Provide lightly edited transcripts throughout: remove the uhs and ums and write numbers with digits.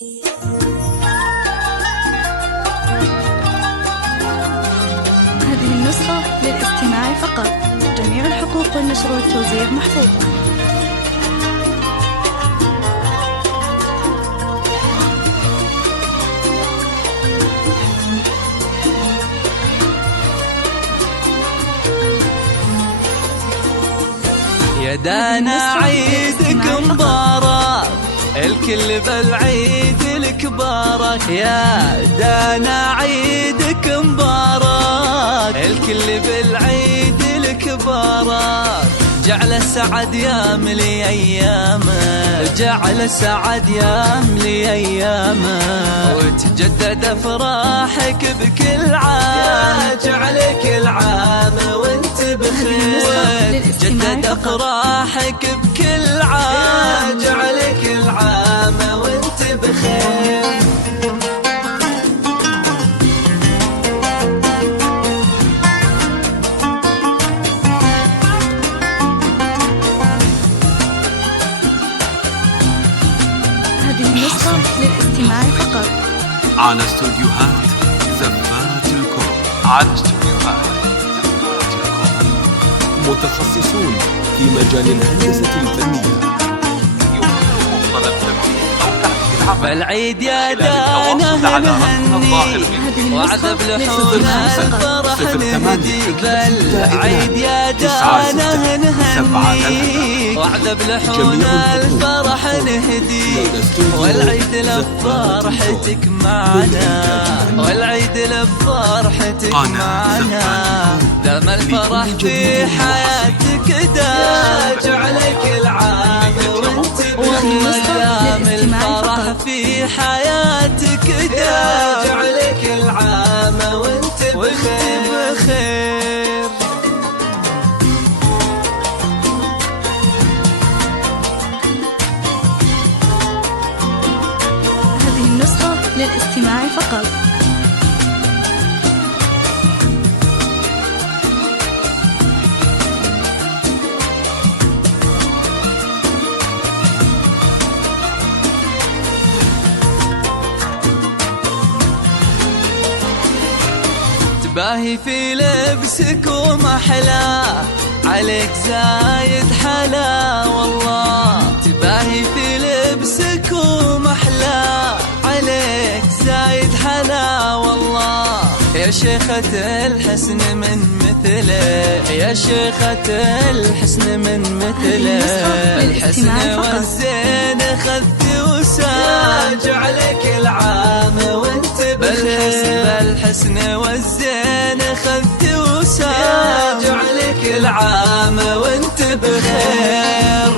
هذه النسخة للاستماع فقط. جميع الحقوق والنشر والتوزيع محفوظة. يا دانا عيدك مبارك، الكل بالعيد الكبارك. يا دانا عيدك مبارك، الكل بالعيد الكبارك. جعل سعد يا ملي أيامه، جعل سعد يا ملي أيامه، وتجدد أفراحك بكل عام. جعل كل عام وانت بخير، جدد أفراحك بكل عام. جعل كل عام وانت بخير. هذه النسخة للاستماع فقط. على استوديوهات زفات الكون. على استوديوهات زفات الكون. متخصصون في مجال الهندسة الفنية. يمكنكم طلب تمويل أو تحصيل عمل. بالعيد يا دانا هنهني، وعذب لحون الفرح نهدي. بالعيد يا دانا هنهني، وعذب لحون الفرح نهدي. والعيد لفرحتك معنا، والعيد لفرحتك معنا. دام الفرح في حياتك دا، جعلك العام وانت بخير. دام الفرح في حياتك دا، جعلك العام وانت بخير. هذه النسخة للاستماع فقط. تباهي في لبسك ومحلاه، عليك زايد حلا والله. تباهي في لبسك ومحلاه، عليك زايد حلا والله. يا شيخة الحسن من مثله، يا شيخة الحسن من مثله. الحسن والزين خذت وسام، جعلك العام وانت بخير. بالحسن والزين خذت وسام، جعلك العام وانت بخير.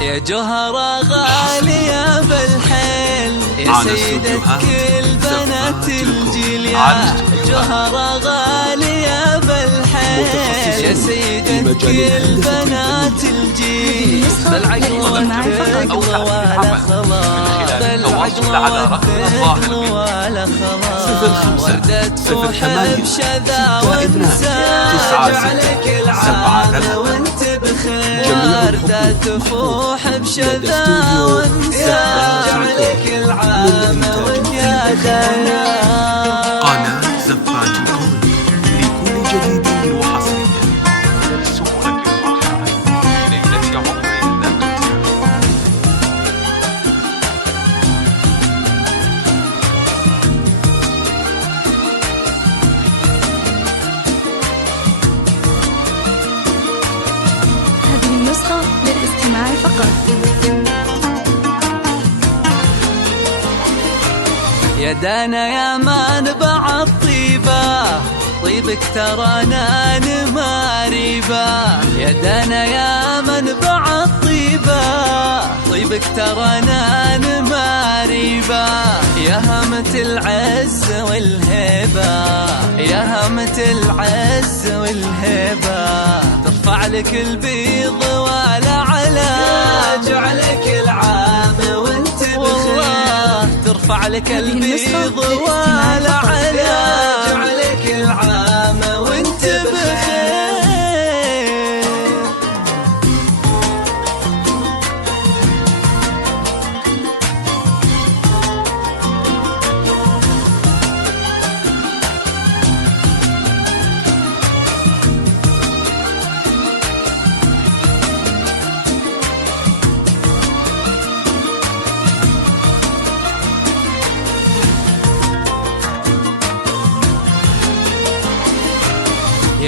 يا جوهرة غالية بالحيل، يا سيدة كل بنات الجيل. يا جوهرة غالية بالحيل، يا سيدة كل بنات الجيل. بالعقل والفقر ولا خلاص، بالعقل والفقر ولا خلاص. وردة فوح بشذا وانسان، جعلك العام وانت بخير. وردة تفوح بشذا وانسان، جعلك العام وانت يا دانا. قناة زفات الكون لكل جديد وحصري. نرسم لك الفرحة ليلة عمر لا تنسى. هذه النسخة للاستماع فقط. يا دانا يا منبع الطيبة، طيبك ترانا نماريبة. يا دانا يا منبع الطيبة، طيبك ترانا نماريبة. يا هامة العز والهيبة، يا هامة العز والهيبة. ترفع لك البيض ولا علا، جعلك العام وانت بخير. ترفع لك البيض ولا علا، جعلك العام وانت بخير.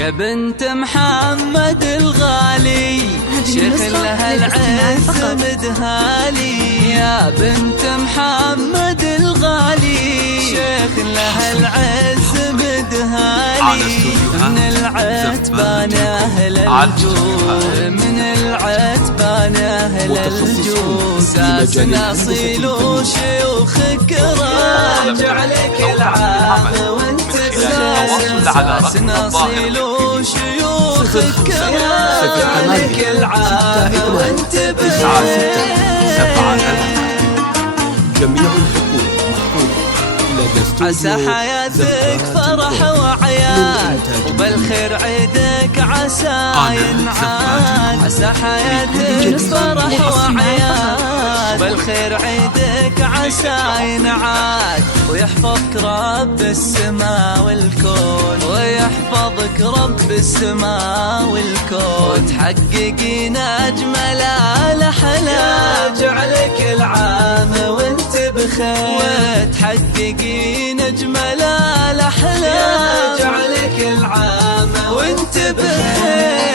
يا بنت محمد الغالي شيخ لها العز مدهالي. يا بنت محمد الغالي شيخ لها العز مدهالي. من العتبان أهل الجود، من العتبان أهل الجود، ساسنا أصيل وشيوخك راجع لك العام وانت بخير. ساسنا أصيل وشيوخك راجع لك العام وانت بخير. جميع الحقوق محفوظة لدى استوديو عسى حياتك فرح وعياد وبالخير عيدك عسى ينعاد. عسى حياتك فرح وعياد وبالخير عيدك عسى ينعاد. ويحفظك رب السماء والكون، ويحفظك رب السماء والكون. تحققين أجمل الأحلام جعلك العام وانت بخير. وتحققين أجمل الأحلام جعلك العام وانت بخير.